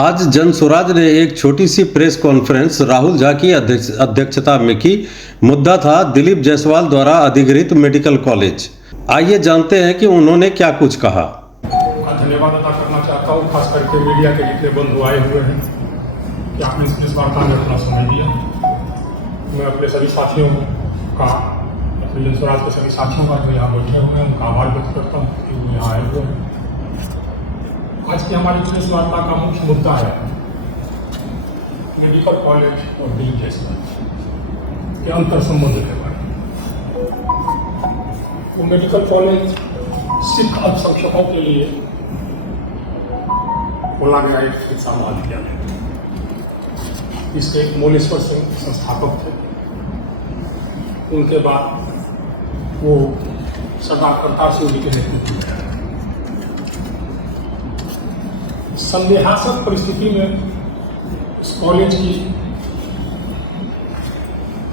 आज जनसुराज ने एक छोटी सी प्रेस कॉन्फ्रेंस राहुल झा की अध्यक्षता में की। मुद्दा था दिलीप जायसवाल द्वारा अधिकृत मेडिकल कॉलेज। आइए जानते हैं कि उन्होंने क्या कुछ कहा। धन्यवाद अदा करना चाहता हूँ, खास करके मीडिया के जितने बंधु आए हुए हैं कि आपने इस प्रेस वार्ता में अपना समय दिया। मैं अपने सभी साथियों का, अपने जनसुराज के सभी साथियों का जो यहाँ बैठे हुए हैं उनका आभार व्यक्त करता हूँ कि वो यहाँ आए हुए हैं। आज की हमारी प्रेस वार्ता का मुख्य मुद्दा है मेडिकल कॉलेज और दिलीप जायसवाल के अंतर संबंध के बारे में। वो मेडिकल कॉलेज सिख अल्पसंख्यकों के लिए खोला गया एक शिक्षा महाविद्यालय। इसके मोलेश्वर सिंह संस्थापक थे। उनके बाद वो सरदार करतार सिंह जी के नेतृत्व में संदेहास्पद परिस्थिति में इस कॉलेज की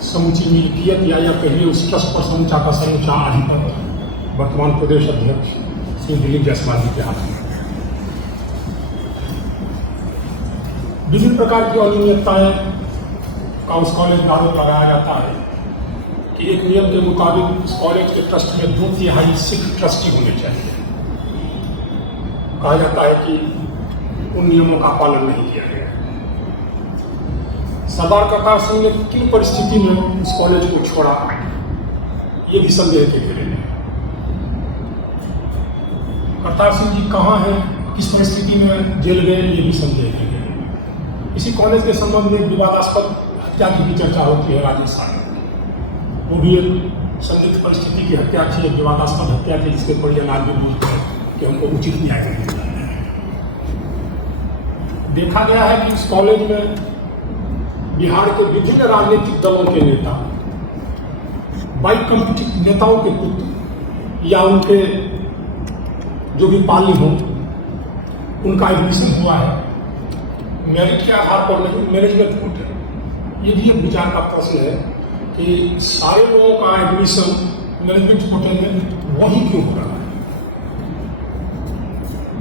समुची मिल्कियत या कहिए उस ट्रस्ट पर समूचा का समूचा अधिपत वर्तमान प्रदेश अध्यक्ष श्री दिलीप जायसवाल जी के हाथ में। विभिन्न प्रकार की अनियमितताएं का उस कॉलेज में आरोप लगाया जाता है कि एक नियम के मुताबिक इस कॉलेज के ट्रस्ट में 2/3 सिख ट्रस्टी होने चाहिए। कहा जाता है कि उन नियमों का पालन नहीं किया गया। सरदार करतार सिंह ने किन परिस्थिति में इस कॉलेज को छोड़ा, ये भी संदेह के घेरे में। करतार सिंह जी कहाँ हैं, किस परिस्थिति में जेल गए, ये भी संदेह के घेरे में। इसी कॉलेज के संबंध में विवादास्पद हत्या की भी चर्चा होती है राजस्थान में। वो भी एक संदिग्ध परिस्थिति की हत्या थी, एक विवादास्पद हत्या थी जिसके परिजन आज भी पूछते हैं कि हमको उचित न्याय नहीं मिला। देखा गया है कि इस कॉलेज में बिहार के विभिन्न राजनीतिक दलों के नेता, बाइकम्पिटिक नेताओं के पुत्र या उनके जो भी पाली हों, उनका एडमिशन हुआ है। मेरिट के आधार पर नहीं, मैनेजमेंट कोटे। ये भी एक विचार का प्रश्न है कि सारे लोगों का एडमिशन मैनेजमेंट कोटे में वही क्यों हो रहा है।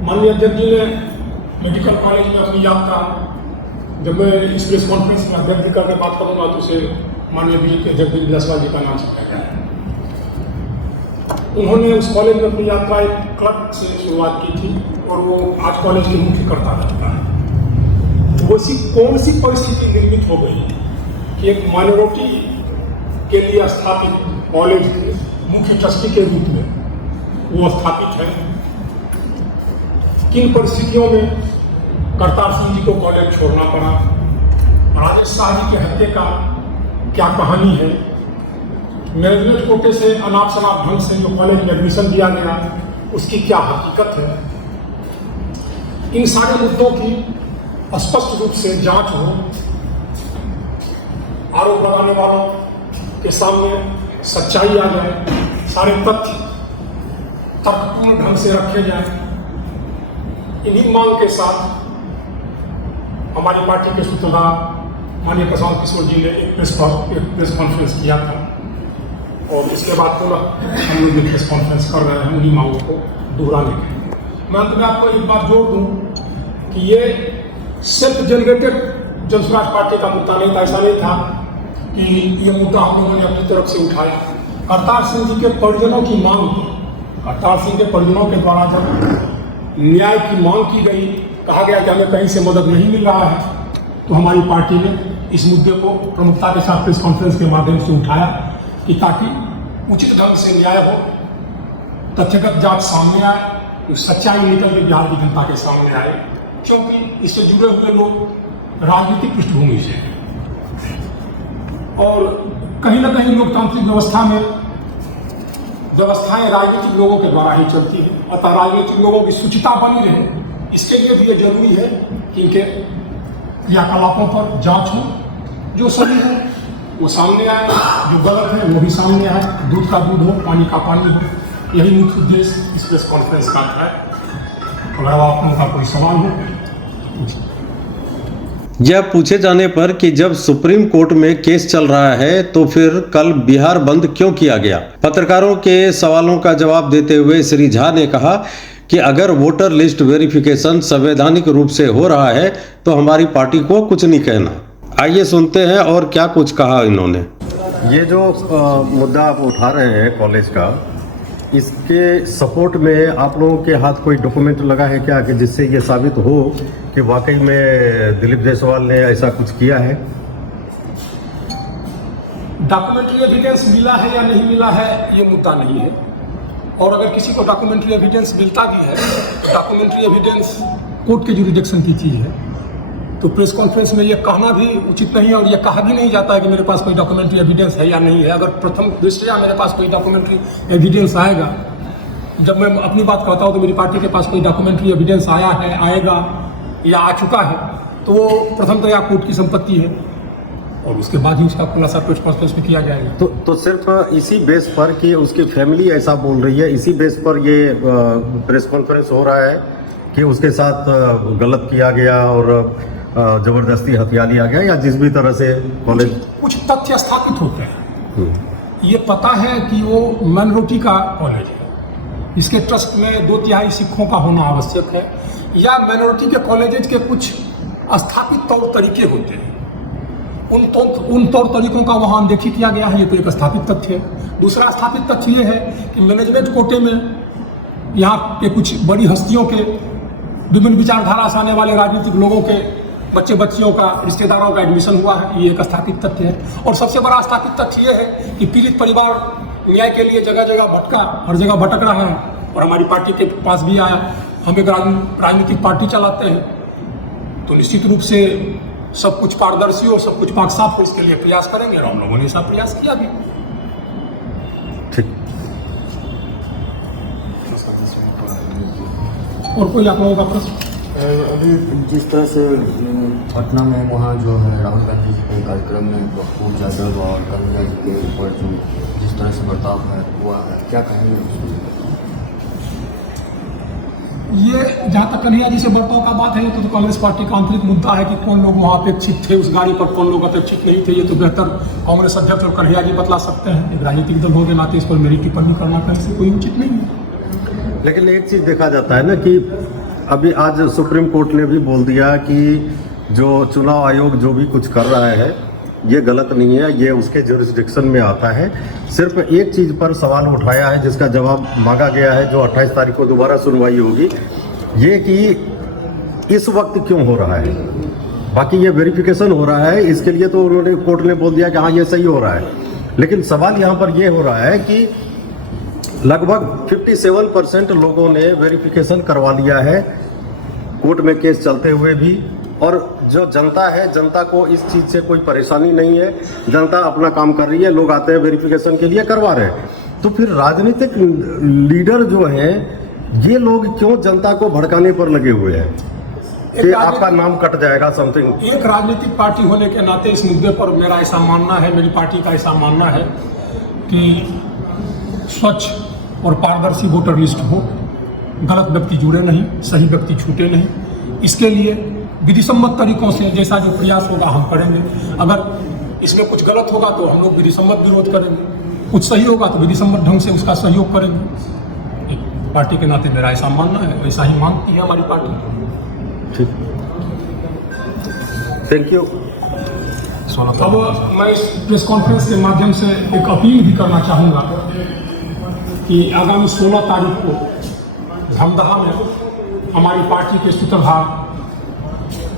माननीय अध्यक्ष जी ने मेडिकल कॉलेज में अपनी यात्रा, जब मैं इस प्रेस कॉन्फ्रेंस में अध्यक्ष जी करके बात करूंगा तो उसे माननीय दिलीप जायसवाल जी का नाम छपा गया है। उन्होंने उस कॉलेज में अपनी यात्रा एक क्लर्क से शुरुआत की थी और वो आज कॉलेज के मुख्य कर्ता रहता है। वैसी कौन सी परिस्थिति निर्मित हो गई कि एक माइनॉरिटी के लिए स्थापित कॉलेज के मुख्य ट्रस्टी के रूप में वो स्थापित है। किन परिस्थितियों में करतार सिंह जी को कॉलेज छोड़ना पड़ा, राजेश शाह जी के हत्या का क्या कहानी है, मैनेजमेंट कोटे से अनाप शनाप ढंग से जो कॉलेज में एडमिशन दिया गया उसकी क्या हकीकत है। इन सारे मुद्दों की स्पष्ट रूप से जांच हो, आरोप लगाने वालों के सामने सच्चाई आ जाए, सारे तथ्य तर्कपूर्ण ढंग से रखे जाए। इन्हीं मांग के साथ हमारी पार्टी के सूत्रधार माननीय प्रशांत किशोर जी ने एक प्रेस कॉन्फ्रेंस किया था और इसके बाद पुनः हम लोग प्रेस कॉन्फ्रेंस कर रहे हैं उन्हीं मांगों को दोहराने के। मैं अंत में आपको एक बात जोड़ दूं कि ये सेल्फ जनरेटेड जनसुराज पार्टी का मुद्दा नहीं था। ऐसा नहीं था कि ये मुद्दा हम लोगों ने अपनी तरफ से उठाया। करतार सिंह जी के परिजनों की मांग, करतार सिंह के परिजनों के द्वारा जब न्याय की मांग की गई, कहा गया कि हमें कहीं से मदद नहीं मिल रहा है, तो हमारी पार्टी ने इस मुद्दे को प्रमुखता के साथ प्रेस कॉन्फ्रेंस के माध्यम से उठाया कि ताकि उचित ढंग से न्याय हो, तथ्यगत जांच सामने आए, सच्चाई निकल के बिहार की जनता के सामने आए। क्योंकि इससे जुड़े हुए लोग राजनीतिक पृष्ठभूमि से और कहीं ना कहीं लोकतांत्रिक व्यवस्था में व्यवस्थाएं राजनीतिक लोगों के द्वारा ही चलती है। अतः राजनीतिक लोगों की शुचिता बनी रहे, इसके लिए भी ये जरूरी है कि इनके क्रियाकलापों पर जांच हो, जो सही हो वो सामने आए, जो गलत है वो भी सामने आए, दूध का दूध हो, पानी का पानी हो। यही मुख्य उद्देश्य इस प्रेस कॉन्फ्रेंस का है। अगर आपका कोई सवाल हो। यह पूछे जाने पर कि जब सुप्रीम कोर्ट में केस चल रहा है तो फिर कल बिहार बंद क्यों किया गया, पत्रकारों के सवालों का जवाब देते हुए श्री झा ने कहा कि अगर वोटर लिस्ट वेरिफिकेशन संवैधानिक रूप से हो रहा है तो हमारी पार्टी को कुछ नहीं कहना। आइए सुनते हैं और क्या कुछ कहा इन्होंने। ये जो मुद्दा आप उठा रहे हैं कॉलेज का, इसके सपोर्ट में आप लोगों के हाथ कोई डॉक्यूमेंट लगा है क्या कि जिससे ये साबित हो कि वाकई में दिलीप जायसवाल ने ऐसा कुछ किया है? डॉक्यूमेंट्री एविडेंस मिला है या नहीं मिला है ये मुद्दा नहीं है, और अगर किसी को डॉक्यूमेंट्री एविडेंस मिलता भी है, डॉक्यूमेंट्री एविडेंस कोर्ट के जुरिडिक्शन की चीज़ है, तो प्रेस कॉन्फ्रेंस में ये कहना भी उचित नहीं है और ये कहा भी नहीं जाता है कि मेरे पास कोई डॉक्यूमेंट्री एविडेंस है या नहीं है। अगर प्रथम दृष्टया मेरे पास कोई डॉक्यूमेंट्री एविडेंस आएगा, जब मैं अपनी बात कहता हूँ तो मेरी पार्टी के पास कोई डॉक्यूमेंट्री एविडेंस आया है, आएगा या आ चुका है, तो वो प्रथमतया कोर्ट की संपत्ति है और उसके बाद ही उसका खुलासा प्रेस कॉन्फ्रेंस में किया जाएगा। तो सिर्फ इसी बेस पर कि उसकी फैमिली ऐसा बोल रही है, इसी बेस पर ये प्रेस कॉन्फ्रेंस हो रहा है कि उसके साथ गलत किया गया और जबरदस्ती हथिया लिया गया, या जिस भी तरह से कॉलेज कुछ तथ्य स्थापित होते हैं। ये पता है कि वो माइनॉरिटी का कॉलेज है, इसके ट्रस्ट में 2/3 सिखों का होना आवश्यक है, या माइनॉरिटी के कॉलेजेज के कुछ स्थापित तौर तरीके होते हैं, उन तौर तरीकों का वहाँ अनदेखी किया गया है। ये तो एक स्थापित तथ्य है। दूसरा स्थापित तथ्य ये है कि मैनेजमेंट कोटे में यहाँ के कुछ बड़ी हस्तियों के, विभिन्न विचारधारा से आने वाले राजनीतिक लोगों के बच्चे बच्चियों का, रिश्तेदारों का एडमिशन हुआ है, ये एक स्थापित तथ्य है। और सबसे बड़ा स्थापित तथ्य ये है कि पीड़ित परिवार न्याय के लिए जगह जगह भटका, हर जगह भटक रहा है और हमारी पार्टी के पास भी आया। हम एक राजनीतिक पार्टी चलाते हैं, तो निश्चित रूप से सब कुछ पारदर्शी हो, सब कुछ पाक साफ हो, इसके लिए प्रयास करेंगे और हम लोगों ने ऐसा प्रयास किया भी। ठीक। और कोई आप लोगों का प्रश्न? अभी जिस तरह से पटना में वहाँ जो है राहुल गांधी जी के कार्यक्रम में प्रफुल्ल यादव और कन्हैया जी के ऊपर जो जिस तरह से बर्ताव है हुआ है, क्या कहेंगे? ये जहाँ तक कन्हैया जी से बर्ताव का बात है, तो कांग्रेस पार्टी का आंतरिक मुद्दा है कि कौन लोग वहाँ अपेक्षित थे उस गाड़ी पर, कौन लोग अपेक्षित नहीं थे। ये तो बेहतर कांग्रेस अध्यक्ष और कन्हैया जी बतला सकते हैं। एक राजनीतिक दल होने के नाते इस पर मेरी टिप्पणी करना कहीं से कोई उचित नहीं है। लेकिन एक चीज़ देखा जाता है ना कि अभी आज सुप्रीम कोर्ट ने भी बोल दिया कि जो चुनाव आयोग जो भी कुछ कर रहा है ये गलत नहीं है, ये उसके जुरिस्डिक्शन में आता है। सिर्फ एक चीज़ पर सवाल उठाया है जिसका जवाब मांगा गया है, जो 28 तारीख को दोबारा सुनवाई होगी, ये कि इस वक्त क्यों हो रहा है। बाकी ये वेरिफिकेशन हो रहा है, इसके लिए तो उन्होंने, कोर्ट ने बोल दिया कि हाँ ये सही हो रहा है। लेकिन सवाल यहाँ पर ये हो रहा है कि लगभग 57% लोगों ने वेरिफिकेशन करवा लिया है कोर्ट में केस चलते हुए भी, और जो जनता है, जनता को इस चीज़ से कोई परेशानी नहीं है, जनता अपना काम कर रही है, लोग आते हैं वेरिफिकेशन के लिए, करवा रहे हैं। तो फिर राजनीतिक लीडर जो हैं, ये लोग क्यों जनता को भड़काने पर लगे हुए हैं कि आपका नाम कट जाएगा समथिंग? एक राजनीतिक पार्टी होने के नाते इस मुद्दे पर मेरा ऐसा मानना है, मेरी पार्टी का ऐसा मानना है कि स्वच्छ और पारदर्शी वोटर लिस्ट हो, गलत व्यक्ति जुड़े नहीं, सही व्यक्ति छूटे नहीं। इसके लिए विधिसम्मत तरीकों से जैसा जो प्रयास होगा हम करेंगे। अगर इसमें कुछ गलत होगा तो हम लोग विधिसम्मत विरोध करेंगे, कुछ सही होगा तो विधिसम्मत ढंग से उसका सहयोग करेंगे। एक पार्टी के नाते मेरा ऐसा मानना है, वैसा ही मानती है हमारी पार्टी। ठीक, थैंक यू। अब मैं इस प्रेस कॉन्फ्रेंस के माध्यम से एक अपील भी करना चाहूँगा कि आगामी 16 तारीख को धमदाहा में हमारी पार्टी के सूत्रधार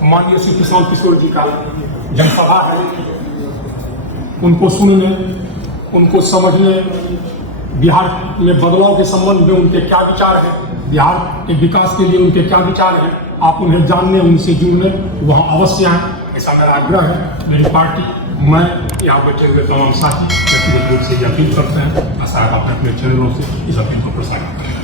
माननीय श्री प्रशांत किशोर जी का जनसभा है। उनको सुनने, उनको समझने, बिहार में बदलाव के संबंध में उनके क्या विचार हैं, बिहार के विकास के लिए उनके क्या विचार हैं, आप उन्हें जानने, उनसे जुड़ने वहाँ अवश्य आएँ, ऐसा मेरा आग्रह है। मेरी पार्टी, मैं, यहाँ बैठे हुए तमाम साथी व्यक्तिगत रूप से ये अपील करते हैं। आशा है आप अपने चैनलों से इस अपील को प्रसारित करें।